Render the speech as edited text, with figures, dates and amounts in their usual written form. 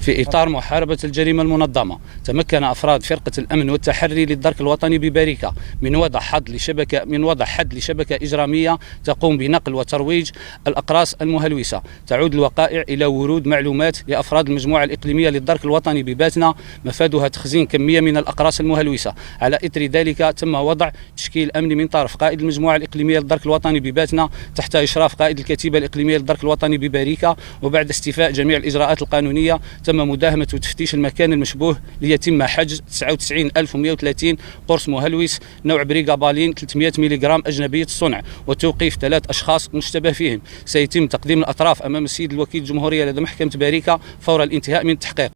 في إطار محاربة الجريمة المنظمة، تمكن أفراد فرقة الأمن والتحري للدرك الوطني بباركة من وضع حد لشبكة إجرامية تقوم بنقل وترويج الأقراص المهلوسة. تعود الوقائع إلى ورود معلومات لأفراد المجموعة الإقليمية للدرك الوطني بباتنا مفادها تخزين كمية من الأقراص المهلوسة. على إثر ذلك تم وضع تشكيل أمني من طرف قائد المجموعة الإقليمية للدرك الوطني بباتنا تحت إشراف قائد الكتيبة الإقليمية للدرك الوطني بباركة، وبعد استيفاء جميع الإجراءات القانونية تم مداهمة وتفتيش المكان المشبوه ليتم حجز 99130 قرص مهلوس نوع بريغابالين 300 ملغ أجنبية الصنع، وتوقيف 3 أشخاص مشتبه فيهم. سيتم تقديم الأطراف أمام السيد الوكيل الجمهورية لدى محكمة باركة فور الانتهاء من التحقيق.